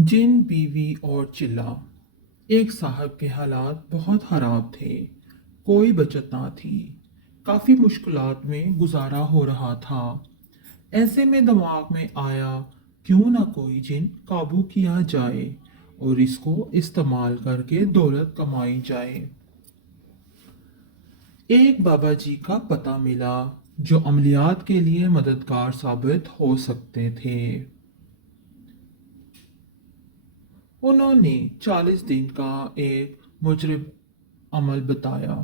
जिन बीवी और चिल्ला। एक साहब के हालात बहुत खराब थे। कोई बचत ना थी। काफी मुश्किलात में गुजारा हो रहा था। ऐसे में दिमाग में आया, क्यों ना कोई जिन काबू किया जाए और इसको इस्तेमाल करके दौलत कमाई जाए। एक बाबा जी का पता मिला जो अमलियात के लिए मददगार साबित हो सकते थे। उन्होंने 40 दिन का एक मुजरिब अमल बताया।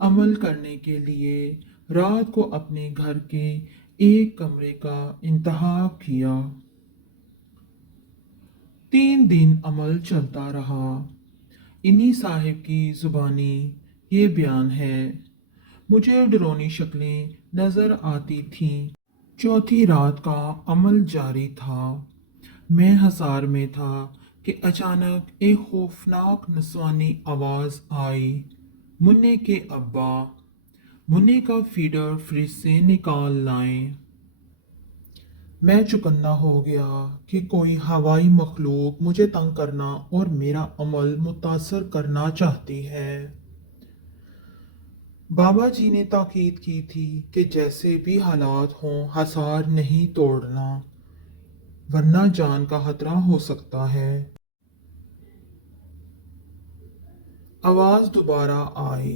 अमल करने के लिए रात को अपने घर के एक कमरे का इंतखाब किया। 3 दिन अमल चलता रहा। इन्हीं साहिब की जुबानी ये बयान है। मुझे डरावनी शक्लें नजर आती थीं। चौथी रात का अमल जारी था। मैं हसार में था कि अचानक एक खौफनाक नस्वानी आवाज आई। मुन्ने के अब्बा, मुन्ने का फीडर फ्रिज से निकाल लाएं। मैं चौकन्ना हो गया कि कोई हवाई मखलूक मुझे तंग करना और मेरा अमल मुतासर करना चाहती है। बाबा जी ने ताकीद की थी कि जैसे भी हालात हों हसार नहीं तोड़ना, वरना जान का खतरा हो सकता है। आवाज दोबारा आई।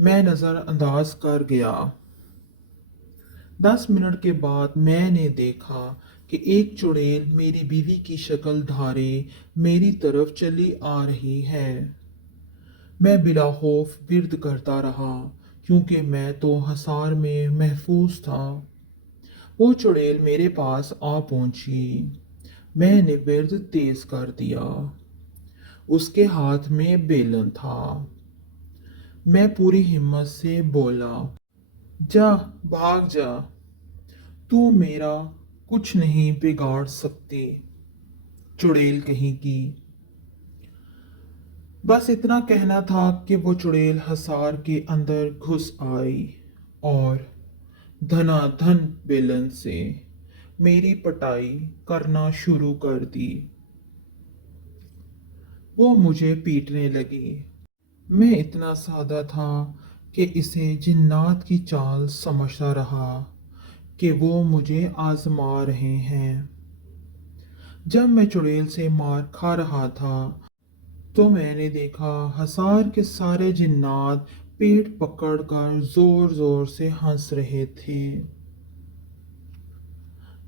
मैं नजरअंदाज कर गया। 10 मिनट के बाद मैंने देखा कि एक चुड़ैल मेरी बीवी की शक्ल धारे मेरी तरफ चली आ रही है। मैं बिला खौफ बिर्द करता रहा क्योंकि मैं तो हसार में महफूज था। वो चुड़ैल मेरे पास आ पहुंची। मैंने बिर्द तेज कर दिया। उसके हाथ में बेलन था। मैं पूरी हिम्मत से बोला, जा, भाग जा, तू मेरा कुछ नहीं बिगाड़ सकती, चुड़ैल कहीं की। बस इतना कहना था कि वो चुड़ैल हसार के अंदर घुस आई और धनाधन बेलन से मेरी पटाई करना शुरू कर दी। वो मुझे पीटने लगी। मैं इतना सादा था कि इसे जिन्नात की चाल समझता रहा कि वो मुझे आजमा रहे हैं। जब मैं चुड़ैल से मार खा रहा था तो मैंने देखा हसार के सारे जिन्नात पेट पकड़कर जोर जोर से हंस रहे थे।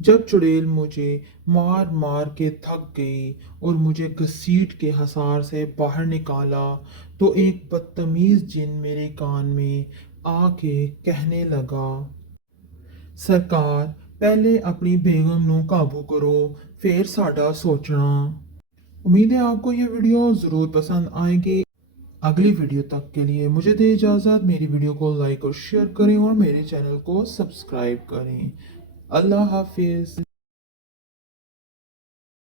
जब चुड़ैल मुझे मार मार के थक गई और मुझे घसीट के हसार से बाहर निकाला तो एक बदतमीज जिन मेरे कान में आके कहने लगा, सरकार, पहले अपनी बेगम नू काबू करो, फिर साडा सोचना। उम्मीद है आपको यह वीडियो ज़रूर पसंद आएगी। अगली वीडियो तक के लिए मुझे दे इजाज़त। मेरी वीडियो को लाइक और शेयर करें और मेरे चैनल को सब्सक्राइब करें। अल्लाह हाफिज़।